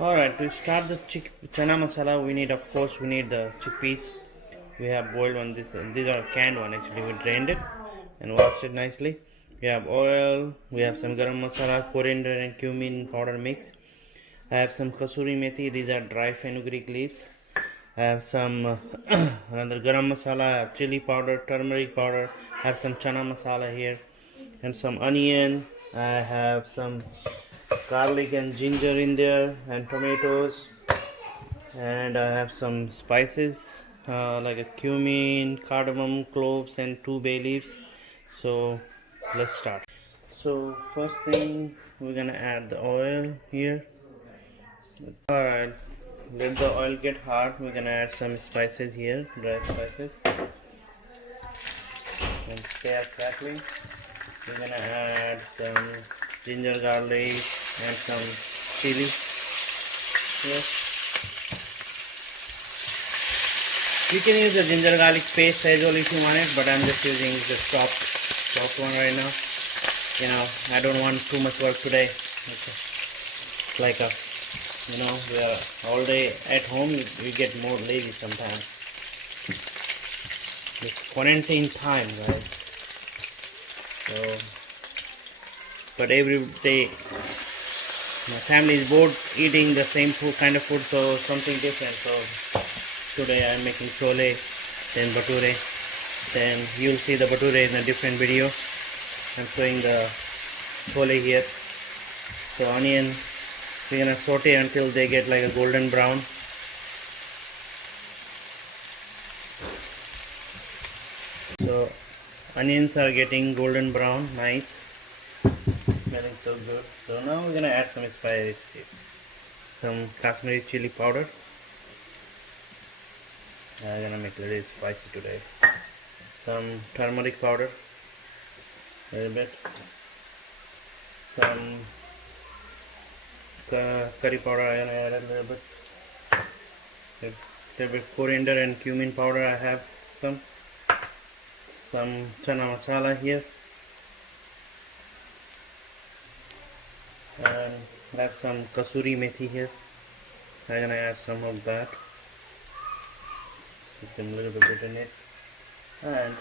Alright, to start the chana masala, we need the chickpeas. We have boiled one. These are canned one actually. We drained it and washed it nicely. We have oil. We have some garam masala, coriander and cumin powder mix. I have some kasuri methi. These are dry fenugreek leaves. I have some another garam masala. I have chili powder, turmeric powder. I have some chana masala here, and some onion. I have some garlic and ginger in there, and tomatoes, and I have some spices like a cumin, cardamom, cloves, and 2 bay leaves. So let's start. So first thing, we're gonna add the oil here. Alright, let the oil get hot. We're gonna add some spices here, dry spices, and stay crackling. We're gonna add some ginger, garlic, and some chili here. You can use the ginger garlic paste as well if you want it, but I'm just using the chopped one right now. You know, I don't want too much work today. It's like we are all day at home. We get more lazy sometimes. It's quarantine time, guys. So, but every day my family is bored eating the same kind of food, so something different. So today I'm making chole, then bature, then you'll see the bature in a different video. I'm showing the chole here. So onion, we're gonna saute until they get like a golden brown. So onions are getting golden brown, nice, smelling so good. So now we're gonna add some spices, some Kashmiri chili powder. I'm gonna make a little spicy today. Some turmeric powder, a little bit. Some curry powder, I'm gonna add a little bit. A little bit coriander and cumin powder. I have some chana masala here, and I have some kasuri methi here. I'm gonna add some of that. Give them a little bit of bitterness, and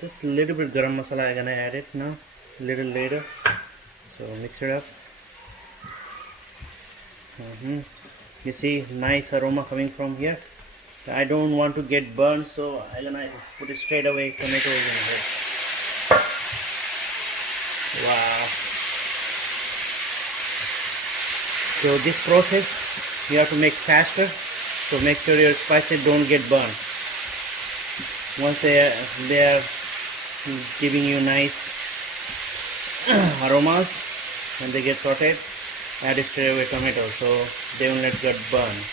just a little bit garam masala. I'm gonna add it now, a little later. So mix it up. You see nice aroma coming from here. I don't want to get burned, so I'm gonna put it straight away tomatoes in here. Wow. So this process you have to make faster, so make sure your spices don't get burned. Once they are giving you nice aromas, when they get sauteed, add straight away tomatoes so they will not get burned.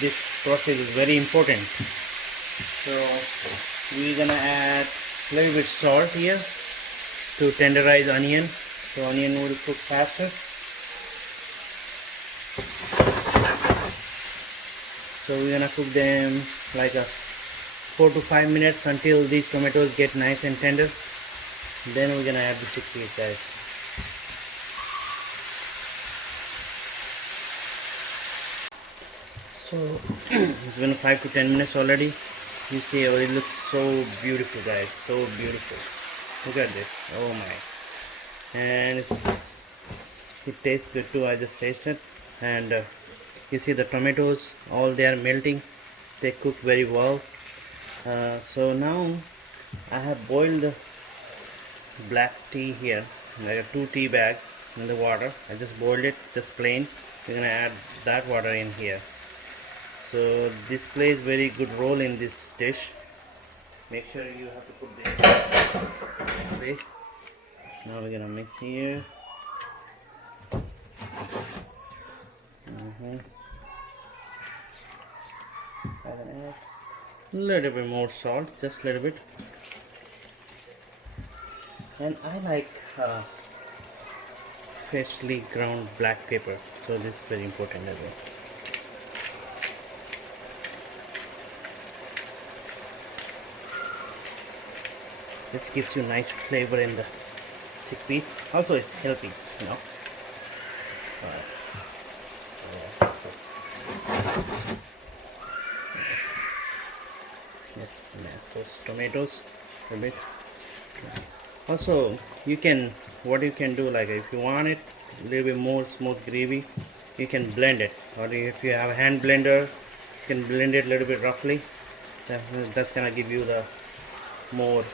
This process is very important. So we're gonna add a little bit salt here to tenderize onion, so onion will cook faster. So we're gonna cook them like 4 to 5 minutes until these tomatoes get nice and tender. Then we're gonna add the chickpeas, guys. So it's been 5 to 10 minutes already. You see how it looks so beautiful, guys, so beautiful. Look at this, oh my. And it tastes good too. I just tasted, and you see the tomatoes, all they are melting. They cook very well. So now I have boiled the black tea here, like a 2 tea bag in the water. I just boiled it, just plain. We're gonna add that water in here. So this plays very good role in this dish. Make sure you have to put this way. Now we're gonna mix here. Add a little bit more salt, just a little bit. And I like freshly ground black pepper, so this is very important as well. This gives you nice flavor in the chickpeas. Also, it's healthy, you know. Let's mash those tomatoes a bit. Also, you can, what you can do, like if you want it a little bit more smooth gravy, you can blend it, or if you have a hand blender, you can blend it a little bit roughly. That's gonna give you the more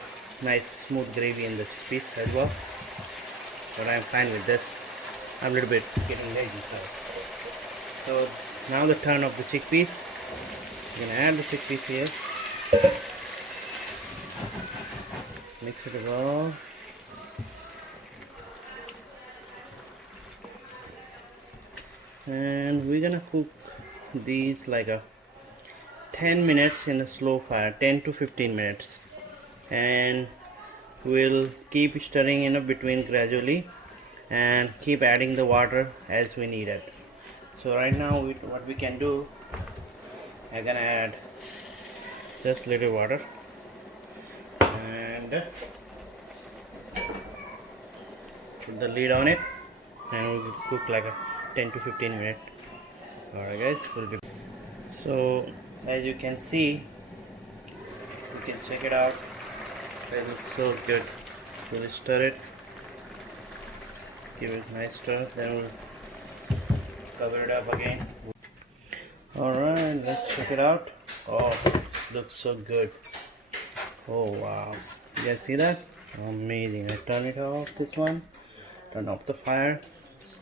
nice smooth gravy in the piece as well. But I'm fine with this. I'm a little bit getting lazy. So now the turn of the chickpeas. I'm gonna add the chickpeas here. Mix it well. And we're gonna cook these like a 10 minutes in a slow fire, 10 to 15 minutes, and we'll keep stirring in between gradually and keep adding the water as we need it. So right now what we can do, I'm gonna add just little water and put the lid on it, and we'll cook like a 10 to 15 minutes. Alright guys, we'll be so as you can see, you can check it out. It looks so good. We'll stir it, give it a nice stir, then we'll cover it up again. Alright, let's check it out. Oh, it looks so good. Oh wow, you guys see that? Amazing. I turn it off, this one, turn off the fire.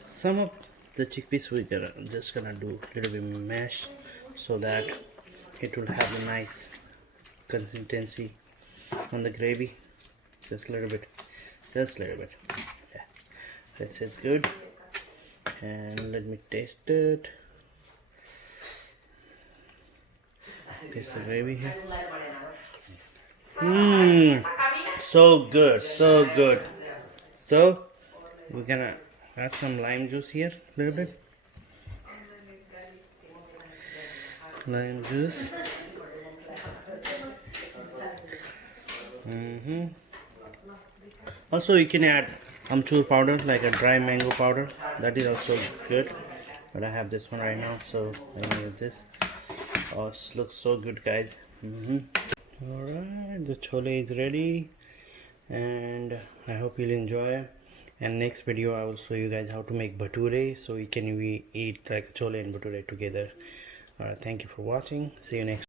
Some of the chickpeas we're just gonna do a little bit mash so that it will have a nice consistency on the gravy. Just a little bit, just a little bit. Yeah, this is good. And let me taste it. Taste the gravy here. So good, so good. So we're gonna add some lime juice here, a little bit. Lime juice. Also you can add amchur powder, like a dry mango powder. That is also good, but I have this one right now, so I'm gonna use this. Oh, it looks so good, guys. Alright, the chole is ready, and I hope you'll enjoy. And next video I will show you guys how to make bhature, so we can eat like chole and bhature together. Alright, thank you for watching. See you next.